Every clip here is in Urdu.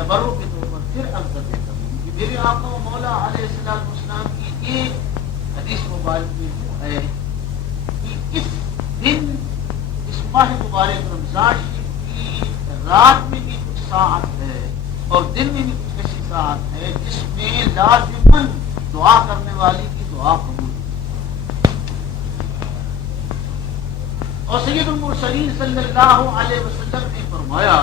تبرک کے طور پر پھر عرض کر دیتا ہوں کہ میرے آقا و مولا علیہ السلام کی ایک حدیث مبارک میں وہ ہے کہ اس دن اس ماہ مبارک رمضان شریف کی رات میں بھی کچھ ساعت ہے اور دن میں بھی کچھ ایسی ساعت ہے جس میں لازماً دعا کرنے والی کی دعا قبول. اور سید المرسلین صلی اللہ علیہ وسلم نے فرمایا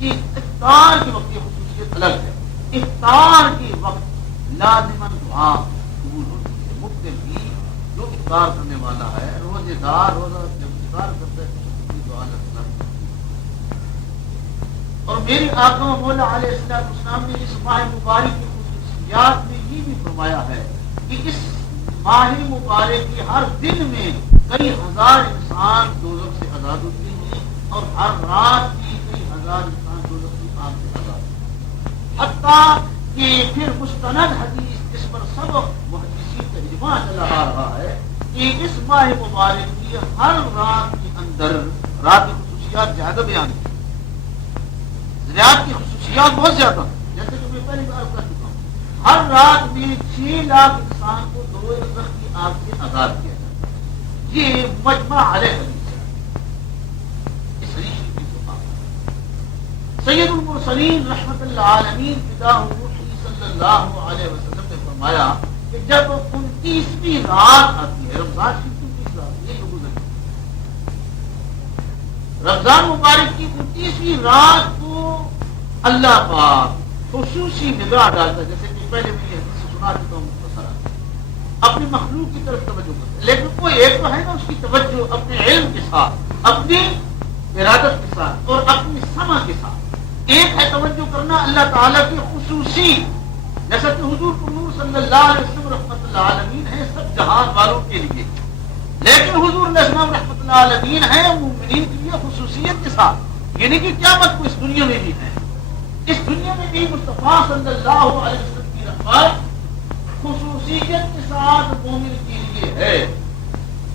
کہ افطار کے وقت کی خصوصیت الگ ہے. افطار کے وقت لازماً دعا قبول ہوتی ہے. مفطر بھی جو افطار کرنے والا ہے روزے دار روزہ جب افطار کرتا ہے تو دعا لگتا ہے. اور میرے آقا و مولا علیہ السلام نے اس ماہ مبارک کی خصوصیات میں یہ بھی فرمایا ہے کہ اس ماہ مبارک کے ہر دن میں کئی ہزار انسان دوزخ سے آزاد ہوتے ہیں اور ہر رات کی کئی ہزار انسان دوزخ کی آگ سے آزاد ہوتے ہیں. حتیٰ کہ پھر مستند حدیث جس پر سب محدثین کا اجماع چلا آ رہا ہے کہ اس ماہ مبارک کی ہر رات کے اندر رات کی خصوصیات زیادہ بیان کی. رات کی خصوصیات بہت زیادہ جیسے کہ میں پہلی بار کر چکا ہوں. ہر رات میں 6 لاکھ انسان کو دوزخ کی آگ سے آزاد کیا جاتا ہے. یہ مجمع علیہ حدیث ہے. اس حدیث کی بات سید المرسلین رحمت اللہ عالمین فداہ روحی صلی اللہ علیہ وسلم نے فرمایا کہ جب 29ویں رات آتی ہے رمضان کی 29 رات یہ جو گزر رمضان مبارک کی 29ویں رات کو اللہ پاک خصوصی نگاہ ڈالتا ہے. جیسے کہ پہلے میں یہ حدیث سنا چکا ہوں مختصرا اپنی مخلوق کی طرف توجہ کرتا ہے. لیکن کوئی ایک تو ہے نا اس کی توجہ اپنے علم کے ساتھ اپنی ارادت کے ساتھ اور اپنی سمع کے ساتھ. ایک ہے توجہ کرنا اللہ تعالیٰ کی خصوصی جیسا کہ حضور نور صلی اللہ علیہ وسلم رحمت اللہ عالمین ہے سب جہان والوں کے لیے. لیکن حضور علیہ السلام رحمت اللہ عالمین ہے مومنین کے لیے خصوصیت کے ساتھ. یعنی کہ قیامت کو اس دنیا میں بھی ہے. اس دنیا میں بھی مصطفیٰ صلی اللہ علیہ وسلم کی رحمت خصوصیت کے ساتھ مومن کے لیے ہے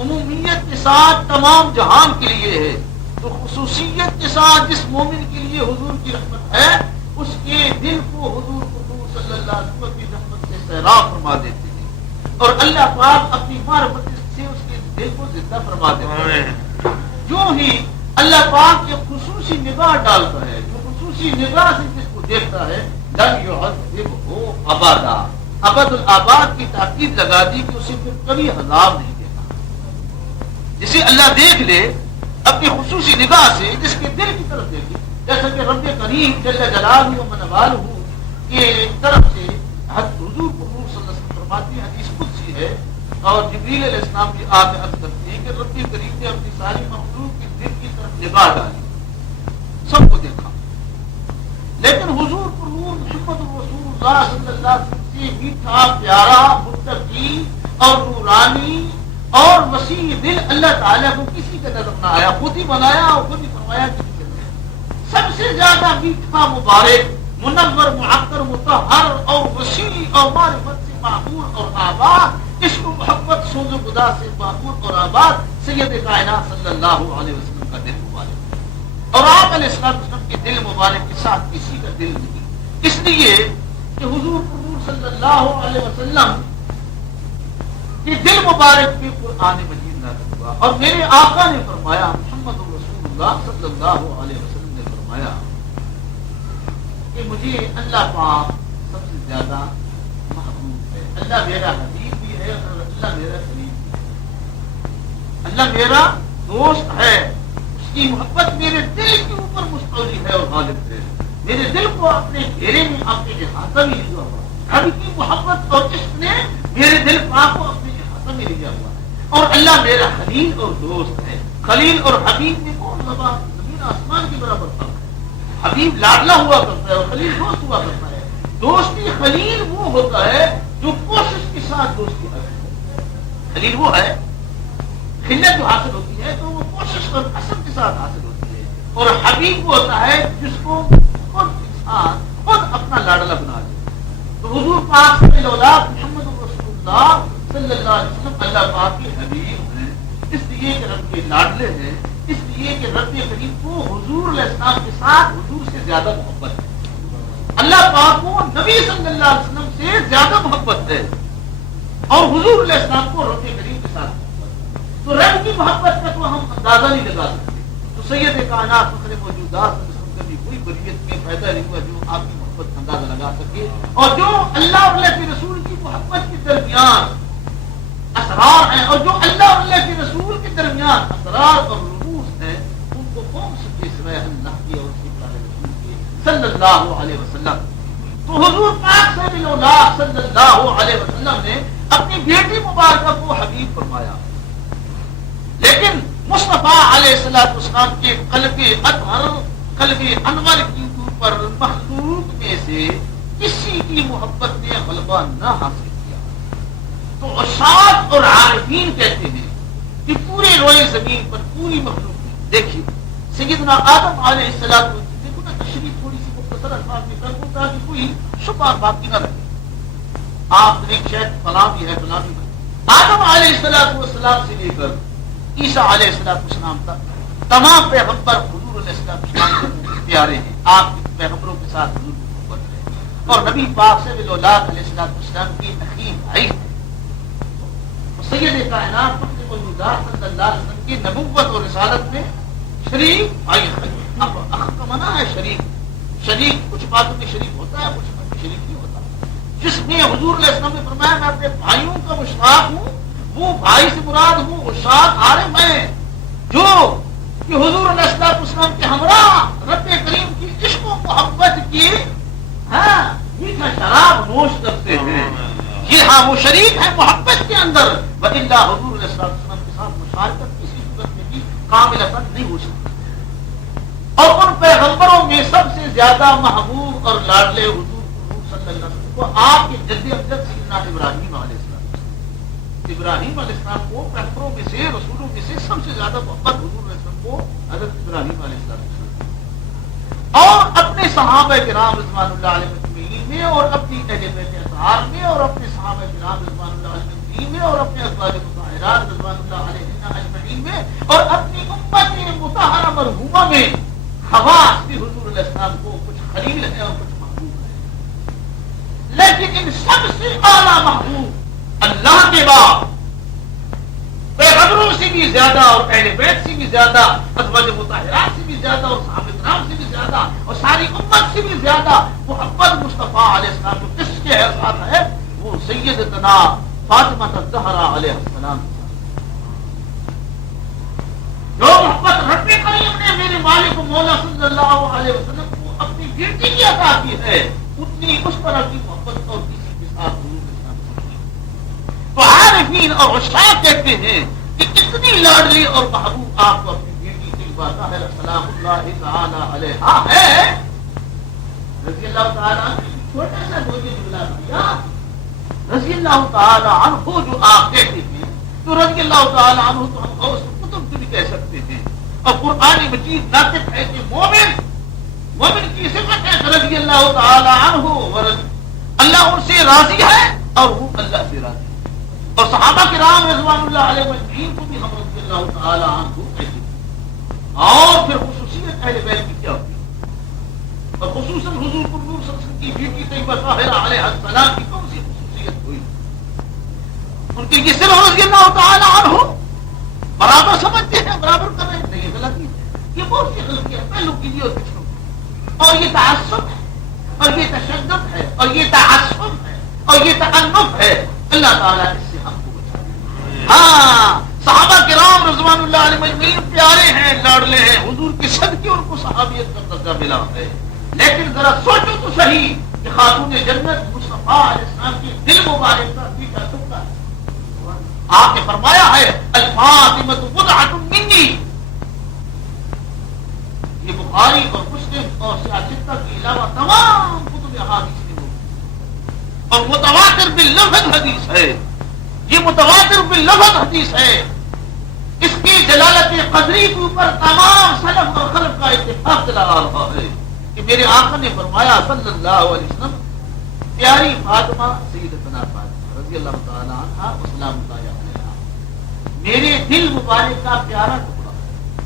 عمومیت کے ساتھ تمام جہان کے لیے ہے. تو خصوصیت کے ساتھ جس مومن کے لیے حضور کی رحمت ہے اس کے دل کو حضور صلی اللہ علیہ وسلم کی رحمت سے سیراب فرما دیتے ہیں اور اللہ پاک اپنی معرفت سے اس کے دل کو زندہ فرما دیتے ہیں. جو ہی اللہ پاک ایک خصوصی نگاہ ڈالتا ہے جو خصوصی نگاہ سے جس کو دیکھتا ہے لن يعذبه ابدا ابد الآباد کی تاکید لگا دی کہ اسے پھر کبھی عذاب نہیں دیتا. جسے اللہ دیکھ لے اپنی خصوصی نگاہ سے جس کے دل کی طرف دیکھے جیسا کہ رب کریم جل جلالہ و منوالہ کی طرف سے حضور صلی اللہ علیہ وسلم فرماتی حدیث قدسی ہے اور جبریل علیہ السلام بھی آ کے عرض کرتے ہیں کہ رب کریم نے اپنی ساری مخلوق کی دل کی طرف نگاہ ڈالی سب کو دیکھا. لیکن حضور محمد رسول اللہ صلی اللہ علیہ وسلم سے میٹھا پیارا متقی اور نورانی اور وسیع دل اللہ تعالیٰ کو کسی کا نظر نہ آیا. خود ہی بنایا اور خود ہی فرمایا کہ سب سے زیادہ میٹھا مبارک منور معطر مطہر اور وسیع اور معرفت سے معمور اور آباد عشق و محبت سوز و خدا سے معمور اور آباد سید کائنات صلی اللہ علیہ وسلم کا دل مبارک اور آپ علیہ السلام کے دل مبارک کے ساتھ کسی کا دل نہیں. اس لیے کہ حضور صلی اللہ علیہ وسلم کہ دل مبارک میں قرآن مجید نازل ہوا اور میرے آقا نے فرمایا محمد رسول اللہ صلی اللہ علیہ وسلم نے فرمایا کہ مجھے اللہ پاک سب سے زیادہ محبوب ہے. اللہ میرا حبیب بھی ہے اور اللہ میرا قریب بھی ہے. اللہ میرا دوست ہے. اس کی محبت میرے دل کے اوپر مستولی ہے اور غالب ہے. میرے دل کو اپنے گھیرے میں اپنے احاطہ میں لیا ہوا. رب کی محبت اور عشق نے میرے دل پاک کو اپنے میں لیا ہوا ہے. اور اللہ میرا خلیل اور دوست ہے. خلیل اور حبیب میں کون زمین آسمان کے برابر فرق ہے. حبیب لاڈلا ہوا کرتا ہے اور خلیل دوست ہوا کرتا ہے. دوستی خلیل وہ ہوتا ہے جو کوشش کے ساتھ دوستی حاصل ہے. خلیل وہ ہے خلت جو حاصل ہوتی ہے تو وہ کوشش اور قسم کے ساتھ حاصل ہوتی ہے. اور حبیب وہ ہوتا ہے جس کو خود انسان خود اپنا لاڈلا بنا دے. تو حضور پاک صلی اللہ محمد رسول اللہ صلی اللہ علیہ وسلم اللہ پاک کے حبیب ہیں. اس لیے کہ رب کے لاڈلے ہیں. اس لیے کہ رب کریم کو حضور علیہ السلام کے ساتھ حضور سے زیادہ محبت ہے. اللہ پاک کو نبی صلی اللہ علیہ وسلم سے زیادہ محبت ہے اور حضور علیہ السلام کو رب کریم کے ساتھ محبت ہے. تو رب کی محبت کا تو ہم اندازہ نہیں لگا سکتے. تو سید کائنات فخر موجودات کبھی کوئی بریت میں پیدا نہیں ہوا جو آپ کی محبت کا اندازہ لگا سکے. اور جو اللہ اور اللہ کے رسول کی محبت کے درمیان اسرار ہیں اور جو اللہ اور اللہ کے رسول کے درمیان اسرار اور رموز ہیں ان کو کون سمجھے سوائے اللہ کی اور اس کے پیارے رسول کے صلی اللہ علیہ وسلم. تو حضور پاک صلی اللہ علیہ وسلم نے اپنی بیٹی مبارکہ کو حبیب فرمایا. لیکن مصطفیٰ علیہ السلام کے قلب اطہر قلب انور کے اوپر مخلوق میں سے کسی کی محبت نے غلبہ نہ حاصل کیا. تو عشاق اور عارفین کہتے ہیں کہ پورے روئے زمین پر پوری مخلوق میں دیکھیے سیدنا آدم علیہ السلام دیکھو نا تشریح تھوڑی سی مختصر الفاظ میں کر دوں تاکہ کوئی شبہ باقی نہ رہے. آپ نے شاید فلاں بھی ہے فلاں بھی ہے. آدم علیہ السلام سے لے کر عیسیٰ علیہ السلام تک تمام پیغمبر حضور علیہ السلام کے پیارے ہیں. آپ پیغمبروں کے ساتھ حضور کی محبت ہے اور نبی پاک سے اولاد علیہ السلام کی اخیر بھائی ہے. سید کائنات فخر موجودات صلی اللہ علیہ وسلم کی نبوت اور رسالت میں شریک بھائی ہے. اب اخ کا منع ہے شریک کچھ باتوں میں شریک ہوتا ہے کچھ باتوں میں شریک نہیں ہوتا. جس میں حضور علیہ السلام نے فرمایا میں اپنے بھائیوں کا مشتاق ہوں وہ بھائی سے مراد ہوں عشاق عارف ہیں جو کہ حضور علیہ السلام کے ہمراہ رب کریم کی عشق و محبت کی میٹھا شراب نوش کرتے ہیں. یہ ہاں وہ شریک ہے محبت کے اندر وإلا حضور علیہ السلام کے ساتھ مشارکت کسی صورت میں بھی کاملۃ نہیں ہو سکتی. اور ان پیغمبروں میں سب سے زیادہ محبوب اور لاڈلے حضور صلی اللہ علیہ وسلم کو آپ کے جد امجد سیدنا ابراہیم علیہ السلام کو پیغمبروں میں سے رسولوں میں سے سب سے زیادہ محبت حضور علیہ السلام کو حضرت ابراہیم علیہ السلام اور اپنے صحابہ کرام رضوان اللہ علیہ مجمعین میں اور اپنی اہل بیت اطہار میں اور اپنے صحابہ کرام رضوان اللہ علیہ مجمعین میں اور اپنے ازواج مطہرات رضوان اللہ علیہن اجمعین میں اور اپنی امت مطہرہ مرحومہ میں خواص بھی حضور علیہ السلام کو کچھ خلیل ہے اور کچھ محبوب ہے. لیکن ان سب سے اعلیٰ محبوب اللہ کے بعد پیغمبروں سے بھی زیادہ اور اہل بیت سے بھی زیادہ ازواج مطہرات سے بھی زیادہ اور صحابہ کرام سے بھی زیادہ اور ساری امت سے بھی زیادہ محبت مصطفیٰ علیہ السلام جو کس کے ساتھ ہے وہ سیدتنا فاطمہ الزہرا علیہ السلام. جو محبت رب کریم نے میرے مالک و مولا صلی اللہ علیہ وسلم کو اپنی بیٹی کی عطا کی ہے اتنی اس طرح کی محبت اور کسی کے ساتھ تو عارفین اور عشاق کہتے ہیں کہ اتنی لاڈلی اور محبوب آپ کو اپنی بیٹی طیبہ طاہرہ سلام اللہ تعالی علیہا ہے. رضی اللہ تعالی عنہ چھوٹا سا مجھے جملہ دیا رضی اللہ تعالی عنہ جو آپ کہتے ہیں تو رضی اللہ تعالی عنہ تو ہم غوث قطب بھی کہہ سکتے ہیں. اور قرآن مجید ناطق ہے کہ مومن کی صفت ہے رضی اللہ تعالی عنہ اللہ ان سے راضی ہے اور وہ اللہ سے راضی ہے. اور صحابہ کرام رضوان اللہ علیہ مجمعین کو بھی ہم رضی اللہ تعالی عنہ کہتے ہیں. اور پھر خصوصیت اہل بیت کی کیا ہوتی ہے اور خصوصاً حضور پر نور صلی اللہ علیہ وسلم کی بیٹی طیبہ طاہرہ علیہ السلام کی کون سی خصوصیت ہوئی ان کی یہ صرف رضی اللہ تعالی عنہ برابر سمجھتے ہیں برابر کر رہے ہیں نہیں غلطی ہے. یہ بہت سی غلطی ہے پہلو کی لیے اور پچھلوں کی اور یہ تعصب ہے اور یہ تشدد ہے اور یہ تعصب ہے اور یہ تعنف ہے. اللہ تعالیٰ اس سے ہم کو بچا. ہاں صحابہ کرام رضوان اللہ علیہ مجمعین پیارے ہیں لاڈلے ہیں حضور کی صدقے ان کو صحابیت کا درجہ ملا ہے. لیکن ذرا سوچو تو صحیح کہ خاتون جنت مصطفیٰ علیہ السلام کی دل مبارک کا بیٹا ٹکڑا ہے. آپ نے فرمایا ہے الفاطمہ بضعۃ منی. یہ بخاری اور مسلم اور سیاستہ کے علاوہ تمام کتب احادیث اور متواتر باللفظ حدیث ہے. یہ متواتر باللفظ حدیث ہے. اس کی جلالت قدری کے اوپر تمام سلف اور خلف کا اتفاق چلا آ رہا ہے کہ میرے آقا نے فرمایا صلی اللہ علیہ وسلم پیاری فاطمہ سیدتنا فاطمہ رضی اللہ تعالی عنہا وسلام اللہ علیہا میرے دل مبارک کا پیارا ٹکڑا ہے.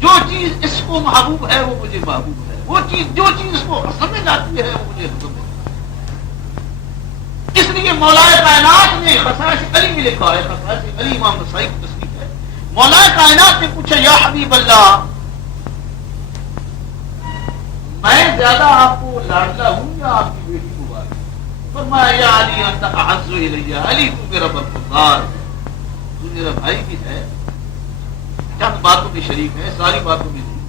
جو چیز اس کو محبوب ہے وہ مجھے محبوب ہے. وہ چیز جو چیز اس کو سمجھ آتی ہے وہ مجھے سمجھ آتی ہے۔ اس لیے مولا کائنات نے خصائص علی میں لکھا ہے، خصائص علی امام نسائی کی تصنیف ہے، مولا کائنات نے پوچھا یا حبیب اللہ میں زیادہ آپ کو لاڈلا ہوں یا آپ کی بیٹی مبارک؟ فرمایا یا علی انت اعز الی، علی تو میرا برخوردار ہے، تو میرا بھائی بھی ہے، چند باتوں میں شریک ہے، ساری باتوں میں نہیں،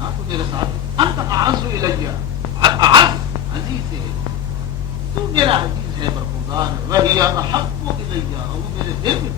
ہاں تو میرے ساتھ انت اعز الی، اعز عزیز ہے، تو میرا عزیز ہے، برخوردار ہے، وہی احب الی، وہ میرے دل میں